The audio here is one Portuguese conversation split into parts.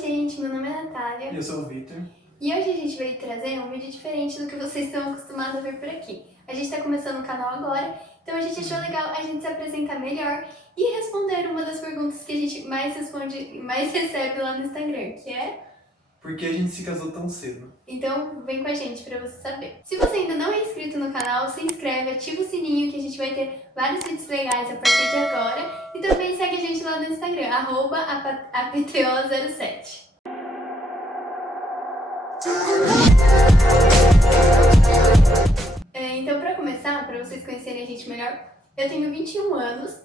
gente, meu nome é Natália. E eu sou o Victor. E hoje a gente veio trazer um vídeo diferente do que vocês estão acostumados a ver por aqui. A gente está começando o canal agora, então a gente achou legal a gente se apresentar melhor e responder uma das perguntas que a gente mais responde e mais recebe lá no Instagram, que é... Por que a gente se casou tão cedo? Então vem com a gente pra você saber. Se você ainda não é inscrito no canal, se inscreve, ativa o sininho que a gente vai ter vários vídeos legais a partir de agora. E também segue a gente lá no Instagram, @apto07. Então, pra começar, pra vocês conhecerem a gente melhor, eu tenho 21 anos,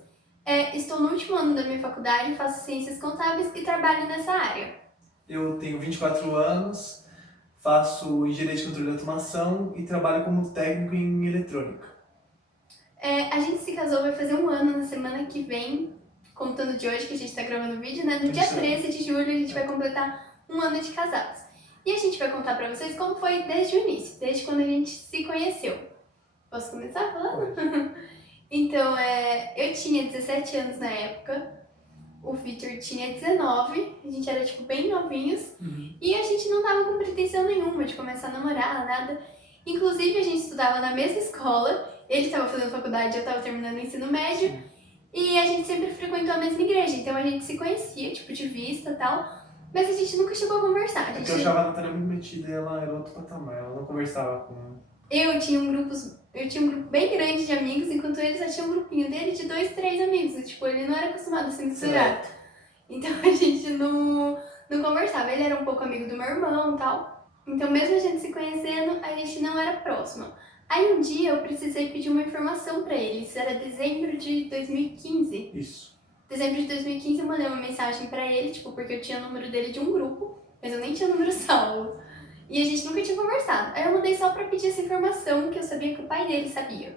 estou no último ano da minha faculdade, faço ciências contábeis e trabalho nessa área. Eu tenho 24 anos, faço engenharia de controle de automação e trabalho como técnico em eletrônica. A gente se casou, vai fazer um ano na semana que vem, contando de hoje que a gente tá gravando o vídeo, né? No dia 13 de julho a gente vai completar um ano de casados. E a gente vai contar pra vocês como foi desde o início, desde quando a gente se conheceu. Posso começar falando? Então, eu tinha 17 anos na época, o Victor tinha 19, a gente era tipo bem novinhos, e a gente não tava com pretensão nenhuma de começar a namorar, nada. Inclusive a gente estudava na mesma escola, ele tava fazendo faculdade, eu tava terminando o ensino médio, e a gente sempre frequentou a mesma igreja, então a gente se conhecia, tipo, de vista e tal, mas a gente nunca chegou a conversar. Porque eu achava a Natália muito metida e ela era outro patamar, ela não conversava com... Eu tinha um grupo bem grande de amigos, enquanto ele só tinha um grupinho dele de 2, 3 amigos. E, tipo, ele não era acostumado a se misturar. Então a gente não conversava. Ele era um pouco amigo do meu irmão e tal. Então mesmo a gente se conhecendo, a gente não era próximo. Aí um dia eu precisei pedir uma informação pra ele. Isso era dezembro de 2015. Isso. Dezembro de 2015 eu mandei uma mensagem pra ele, tipo, porque eu tinha o número dele de um grupo, mas eu nem tinha o número salvo. E a gente nunca tinha conversado. Aí eu mandei só pra pedir essa informação, que eu sabia que o pai dele sabia.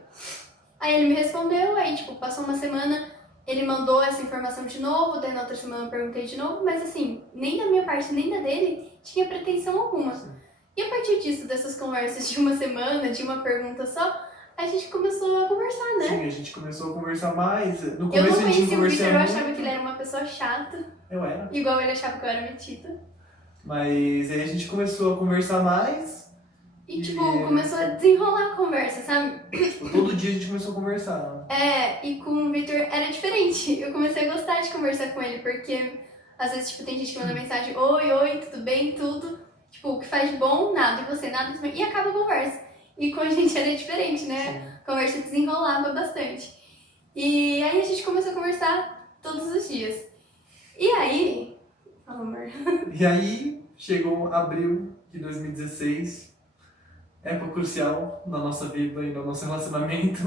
Aí ele me respondeu, aí tipo, passou uma semana, ele mandou essa informação de novo, daí na outra semana eu perguntei de novo, mas assim, nem da minha parte, nem da dele, tinha pretensão alguma. Sim. E a partir disso, dessas conversas de uma semana, de uma pergunta só, a gente começou a conversar, né? Sim, a gente começou a conversar mais. No eu começo não conhecia o Victor, eu muito. achava que ele era uma pessoa chata. Eu era. Igual ele achava que eu era metida. Mas aí a gente começou a conversar mais. E tipo, começou a desenrolar a conversa, sabe? Tipo, todo dia a gente começou a conversar. E com o Victor era diferente. Eu comecei a gostar de conversar com ele, porque às vezes tipo, tem gente que manda mensagem, oi, tudo bem, tudo. Tipo, o que faz de bom, nada, e você, nada, e acaba a conversa. E com a gente era diferente, né? Sim. A conversa desenrolava bastante. E aí a gente começou a conversar todos os dias. E aí... Fala, amor. E aí chegou abril de 2016, época crucial na nossa vida e no nosso relacionamento,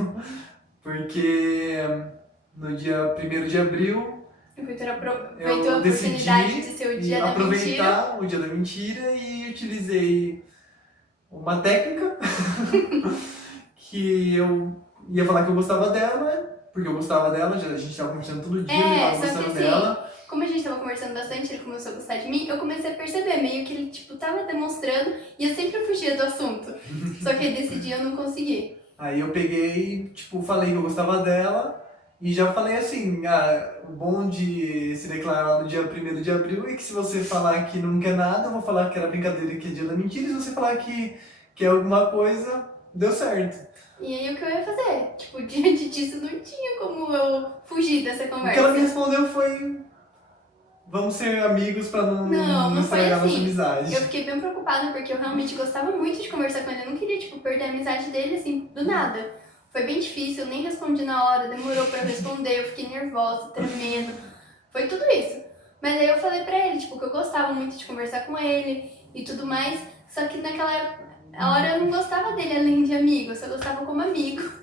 porque no dia 1º de abril o Victor aproveitou a oportunidade de ser o dia da mentira. Aproveitar o dia da mentira e utilizei uma técnica que eu ia falar que eu gostava dela, porque eu gostava dela, a gente estava conversando todo dia, eu estava gostando dela. Como a gente tava conversando bastante, ele começou a gostar de mim, eu comecei a perceber meio que ele, tipo, tava demonstrando e eu sempre fugia do assunto. Só que desse dia eu não consegui. Aí eu peguei, tipo, falei que eu gostava dela e já falei assim, o bom de se declarar no dia 1º de abril é que se você falar que não quer nada, eu vou falar que era brincadeira, que é dia da mentira, e se você falar que quer alguma coisa, deu certo. E aí o que eu ia fazer? Tipo, diante disso não tinha como eu fugir dessa conversa. O que ela me respondeu foi... Vamos ser amigos pra não estragar nossa amizade. Eu fiquei bem preocupada porque eu realmente gostava muito de conversar com ele. Eu não queria, tipo, perder a amizade dele, assim, do nada. Foi bem difícil, eu nem respondi na hora, demorou pra eu responder, eu fiquei nervosa, tremendo. Foi tudo isso. Mas aí eu falei pra ele, tipo, que eu gostava muito de conversar com ele e tudo mais. Só que naquela hora eu não gostava dele além de amigo, eu só gostava como amigo.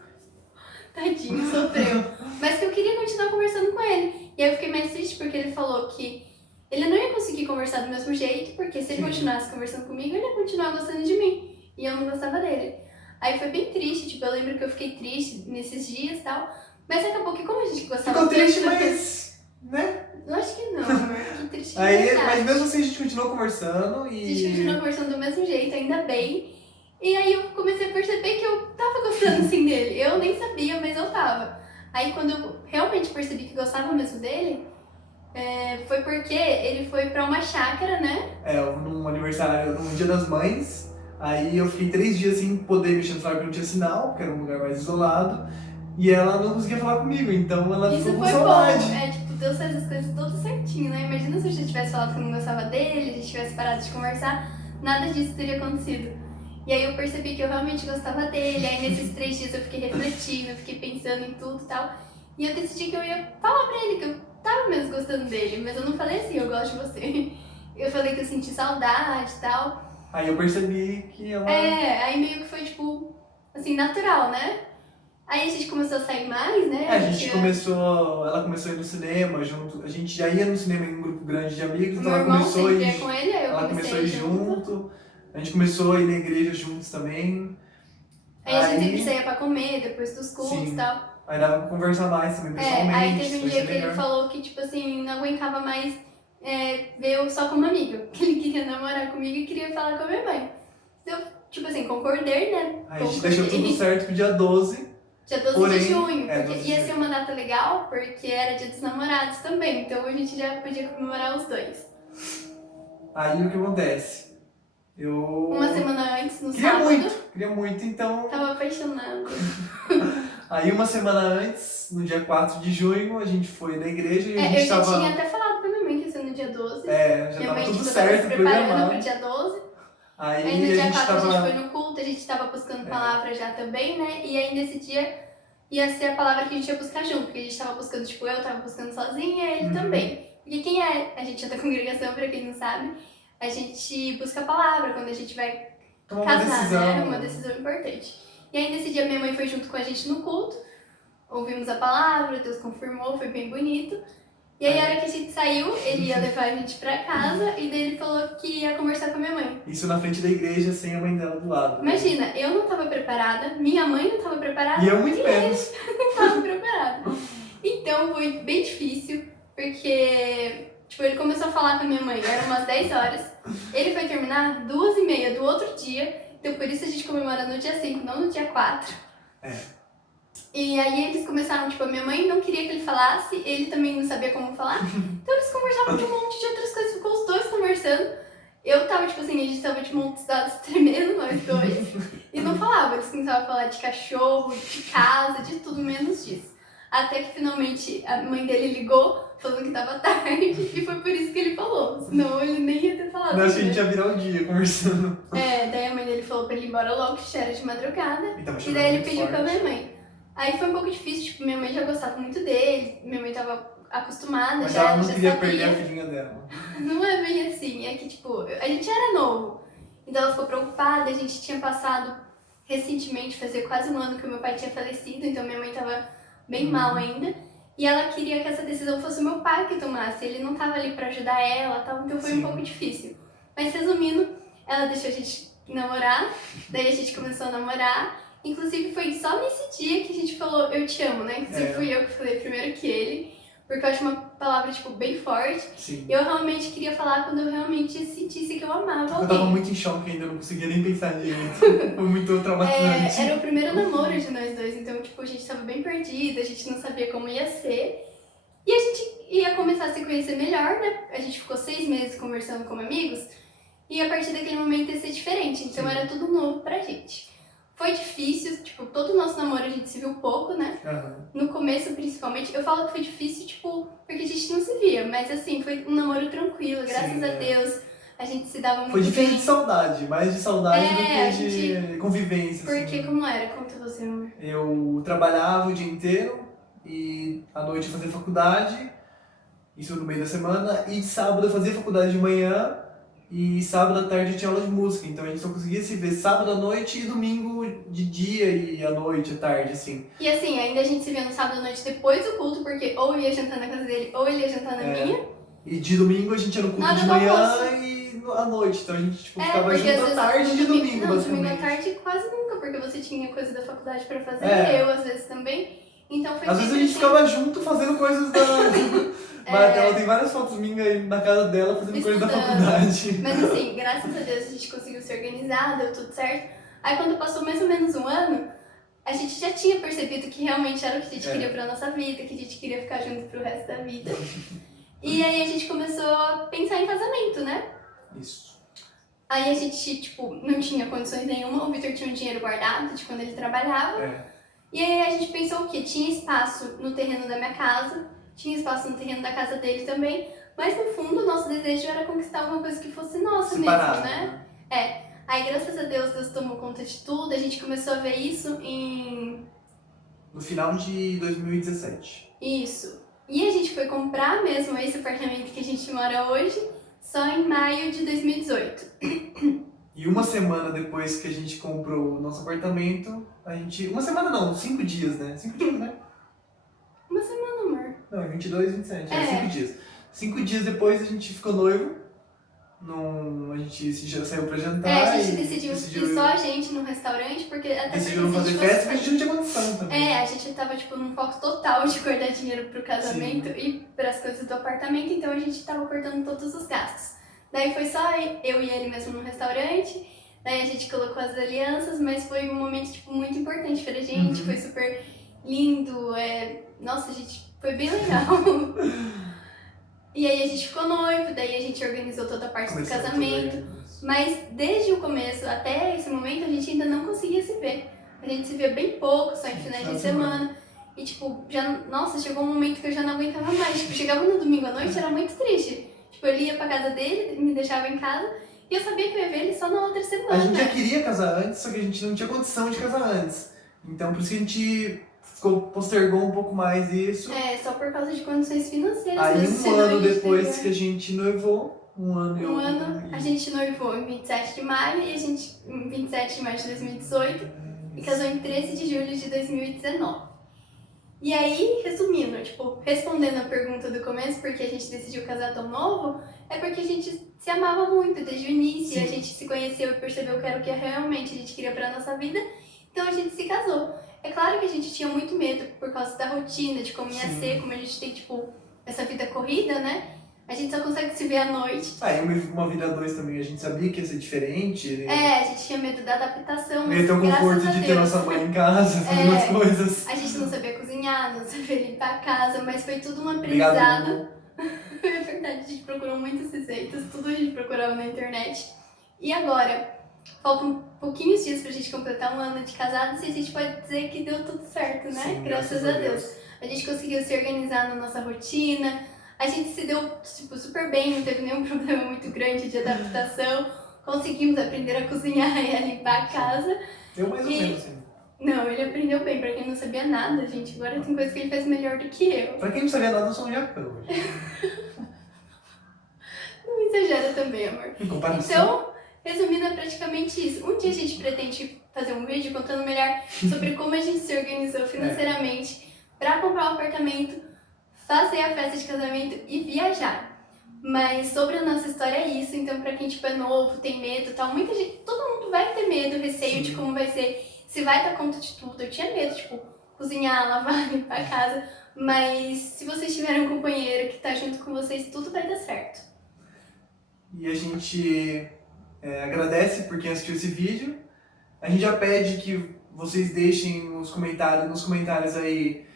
Tadinho, sofreu. Mas que eu queria continuar conversando com ele. E aí eu fiquei mais triste porque ele falou que ele não ia conseguir conversar do mesmo jeito, porque se ele continuasse conversando comigo, ele ia continuar gostando de mim. E eu não gostava dele. Aí foi bem triste, tipo, eu lembro que eu fiquei triste nesses dias e tal. Mas acabou que como a gente gostava tanto... Ficou triste, mas... né? Eu acho que não, amor. Fiquei triste de aí, verdade. mas mesmo assim a gente continuou conversando e... A gente continuou conversando do mesmo jeito, ainda bem. E aí eu comecei a perceber que eu tava gostando assim dele. Eu nem sabia, mas eu tava. Aí quando eu realmente percebi que gostava mesmo dele, Foi porque ele foi pra uma chácara, né? Num aniversário, num Dia das Mães. Aí eu fiquei 3 dias sem poder mexer no celular porque não tinha sinal, porque era um lugar mais isolado. E ela não conseguia falar comigo, então ela Isso ficou com foi saudade. bom. Tipo, Deus faz as coisas todas certinho, né? Imagina se eu já tivesse falado que eu não gostava dele, a gente tivesse parado de conversar, nada disso teria acontecido. E aí eu percebi que eu realmente gostava dele, aí nesses 3 dias eu fiquei refletindo, eu fiquei pensando em tudo e tal. E eu decidi que eu ia falar pra ele que eu tava mesmo gostando dele, mas eu não falei assim, eu gosto de você. Eu falei que eu senti saudade e tal. Aí eu percebi que ela... Aí meio que foi, tipo, assim, natural, né? Aí a gente começou a sair mais, né? a gente começou, ela começou a ir no cinema junto, a gente já ia no cinema em um grupo grande de amigos, então Meu ela irmão começou a sempre ir, ia com ele, aí eu ela começou a ir junto, a gente começou a ir na igreja juntos também. Aí a gente sempre saía pra comer, depois dos cultos e tal. Aí dava pra conversar mais também pessoalmente. Aí teve um dia que melhor. ele falou que, tipo assim, não aguentava mais ver eu só como amiga. Que ele queria namorar comigo e queria falar com a minha mãe. Então, tipo assim, concordei, né? Aí a gente deixou tudo certo pro dia 12. Dia 12 porém, de junho, porque 12 de ia junho. ser uma data legal, porque era dia dos namorados também. Então a gente já podia comemorar os dois. Aí o que acontece? Uma semana antes, no queria sábado. Queria muito, então... Tava apaixonada. Aí uma semana antes, no dia 4 de junho, a gente foi na igreja e a gente eu já tava... tinha até falado pra minha mãe que ia ser no dia 12. já minha tava mãe tudo tipo, certo, tava se preparando programado. pro dia 12. Aí no a dia gente 4 a gente tava... foi no culto, a gente tava buscando palavra já também, né? E aí nesse dia ia ser a palavra que a gente ia buscar junto, porque a gente tava buscando, tipo, eu tava buscando sozinha e ele também. Porque quem é a gente é da congregação, pra quem não sabe, a gente busca a palavra quando a gente vai Tomar casar, uma decisão. né? Uma decisão importante. E aí nesse dia minha mãe foi junto com a gente no culto, ouvimos a palavra, Deus confirmou, foi bem bonito. E aí, a hora que a gente saiu, ele ia levar a gente pra casa e daí ele falou que ia conversar com a minha mãe. Isso na frente da igreja, sem a mãe dela do lado. Imagina, eu não tava preparada, minha mãe não tava preparada. E eu muito menos. Não tava preparada. Então foi bem difícil, porque tipo, ele começou a falar com a minha mãe, eram umas 10 horas. Ele foi terminar 2h30 do outro dia, então por isso a gente comemora no dia 5, não no dia 4. E aí eles começaram, tipo, a minha mãe não queria que ele falasse, ele também não sabia como falar. Então eles conversavam de um monte de outras coisas, ficou os dois conversando. Eu tava, tipo assim, a gente tava de montes dados tremendo, nós dois. E não falava, eles começavam a falar de cachorro, de casa, de tudo menos disso. Até que finalmente a mãe dele ligou, falando que tava tarde, e foi por isso que ele falou. Senão ele nem ia ter falado. Não, a gente ia virar o dia conversando. Daí a mãe dele falou pra ele ir embora logo, que já era de madrugada. E daí ele pediu pra minha mãe. Aí foi um pouco difícil, tipo, minha mãe já gostava muito dele, minha mãe tava acostumada, Mas já ela não já queria sabia. perder a filhinha dela. Não é bem assim, é que, tipo, a gente era novo. Então ela ficou preocupada, a gente tinha passado recentemente, fazia quase um ano que o meu pai tinha falecido, então minha mãe tava bem mal ainda. E ela queria que essa decisão fosse o meu pai que tomasse, ele não tava ali pra ajudar ela, tal, então foi um pouco difícil. Mas resumindo, ela deixou a gente namorar, daí a gente começou a namorar. Inclusive foi só nesse dia que a gente falou eu te amo, né? Inclusive fui eu que falei primeiro que ele, porque eu acho uma palavra, tipo, bem forte. Sim. Eu realmente queria falar quando eu realmente sentisse que eu amava alguém. Eu tava muito em choque ainda, eu não conseguia nem pensar direito. Foi muito traumatizante. Era o primeiro namoro de nós dois, então, tipo, a gente tava bem perdido, a gente não sabia como ia ser. E a gente ia começar a se conhecer melhor, né? A gente ficou 6 meses conversando como amigos, e a partir daquele momento ia ser diferente, então era tudo novo pra gente. Foi difícil, tipo, todo o nosso namoro a gente se viu pouco, né? No começo, principalmente. Eu falo que foi difícil, tipo, porque a gente não se via. Mas, assim, foi um namoro tranquilo, graças a Deus. A gente se dava muito bem. Foi difícil bem. de saudade, mais de saudade do que de convivência. Porque, assim. como era? Conta você, amor. Eu trabalhava o dia inteiro e à noite eu fazia faculdade, isso no meio da semana. E sábado eu fazia faculdade de manhã. E sábado à tarde eu tinha aula de música, então a gente só conseguia se ver sábado à noite e domingo de dia e à noite, à tarde, assim. E assim, ainda a gente se via no sábado à noite depois do culto, porque ou eu ia jantar na casa dele, ou ele ia jantar na minha. E de domingo a gente ia no culto de manhã e à noite, então a gente tipo, ficava junto à tarde e de domingo, não, basicamente. domingo à tarde quase nunca, porque você tinha coisa da faculdade pra fazer, eu às vezes também. Então foi às vezes a gente ficava junto fazendo coisas da... Ela tem várias fotos minhas aí na casa dela fazendo coisa da faculdade. Mas assim, graças a Deus a gente conseguiu se organizar, deu tudo certo. Aí quando passou mais ou menos um ano, a gente já tinha percebido que realmente era o que a gente queria pra nossa vida, que a gente queria ficar junto pro resto da vida. E aí a gente começou a pensar em casamento, né? Isso. Aí a gente, tipo, não tinha condições nenhuma, o Vitor tinha um dinheiro guardado de quando ele trabalhava. É. E aí a gente pensou o quê? Tinha espaço no terreno da minha casa, tinha espaço no terreno da casa dele também, mas no fundo o nosso desejo era conquistar alguma coisa que fosse nossa Separado, mesmo, né? Aí graças a Deus, Deus tomou conta de tudo, a gente começou a ver isso No final de 2017. Isso. E a gente foi comprar mesmo esse apartamento que a gente mora hoje, só em maio de 2018. E uma semana depois que a gente comprou o nosso apartamento, a gente... Uma semana não, 5 dias, né? 5 dias, né? Uma semana, amor. Não, é 22, 27, É. 5 dias. 5 dias depois a gente ficou noivo. A gente já saiu pra jantar. A gente e decidiu ir só a gente no restaurante, porque até decidiu não fazer festa, porque a gente não tinha condição também. a gente tava tipo num foco total de guardar dinheiro pro casamento e pras coisas do apartamento, então a gente tava cortando todos os gastos. Daí foi só eu e ele mesmo no restaurante, daí a gente colocou as alianças, mas foi um momento tipo muito importante pra gente, foi super lindo, nossa, gente, foi bem legal. E aí a gente ficou noivo, daí a gente organizou toda a parte do casamento. Mas desde o começo até esse momento a gente ainda não conseguia se ver. A gente se via bem pouco, só em finais de semana. E tipo, nossa, chegou um momento que eu já não aguentava mais. Tipo, chegava no domingo à noite, era muito triste. Tipo, eu ia pra casa dele, me deixava em casa, e eu sabia que eu ia ver ele só na outra semana. A gente já queria casar antes, só que a gente não tinha condição de casar antes. Então por isso que a gente postergou um pouco mais isso. Só por causa de condições financeiras. Aí um ano depois que a gente noivou, a gente noivou em 27 de maio e a gente em 27 de maio de 2018 e casou em 13 de julho de 2019. E aí, resumindo, tipo, respondendo a pergunta do começo, porque a gente decidiu casar tão novo, é porque a gente se amava muito desde o início, Sim. a gente se conheceu e percebeu que era o que realmente a gente queria pra nossa vida, então a gente se casou. É claro que a gente tinha muito medo por causa da rotina, de como ia ser, como a gente tem, tipo, essa vida corrida, né? A gente só consegue se ver à noite. E uma vida a dois também, a gente sabia que ia ser diferente. Né? A gente tinha medo da adaptação, não mas ia ter o conforto de ter nossa mãe em casa, fazendo as coisas. A gente não sabia cozinhar, não sabia limpar a casa, mas foi tudo um aprendizado. É verdade, a gente procurou muitas receitas, tudo a gente procurava na internet. E agora, faltam pouquinhos dias pra gente completar um ano de casados e a gente pode dizer que deu tudo certo, né? Sim, graças a Deus. A gente conseguiu se organizar na nossa rotina, a gente se deu tipo, super bem, não teve nenhum problema muito grande de adaptação, conseguimos aprender a cozinhar e a limpar a casa. Eu mais ou menos, sim. Não, ele aprendeu bem, pra quem não sabia nada, gente, agora tem coisa que ele faz melhor do que eu. Pra quem não sabia nada, eu sou um Japão. Não exagera também, amor. Em comparação. Então, resumindo, é praticamente isso. Um dia a gente pretende fazer um vídeo contando melhor sobre como a gente se organizou financeiramente pra comprar um apartamento, fazer a festa de casamento e viajar. Mas sobre a nossa história é isso, então pra quem tipo, é novo, tem medo e tal, muita gente, todo mundo vai ter medo, receio de como vai ser, se vai dar conta de tudo. Eu tinha medo, tipo, cozinhar, lavar, limpar a casa, mas se vocês tiverem um companheiro que tá junto com vocês, tudo vai dar certo. E a gente agradece por quem assistiu esse vídeo. A gente já pede que vocês deixem nos comentários aí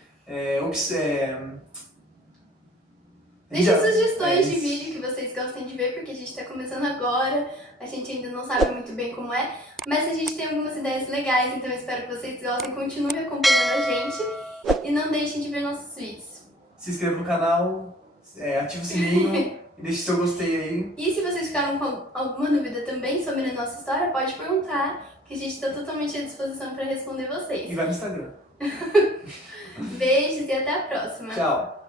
Deixem sugestões de vídeo que vocês gostem de ver, porque a gente tá começando agora, a gente ainda não sabe muito bem como é, mas a gente tem algumas ideias legais, então eu espero que vocês gostem, continuem acompanhando a gente e não deixem de ver nossos vídeos. Se inscreva no canal, ative o sininho e deixe seu gostei aí. E se vocês ficaram com alguma dúvida também sobre a nossa história, pode perguntar, que a gente tá totalmente à disposição para responder vocês. E vai no Instagram. Beijos e até a próxima. Tchau.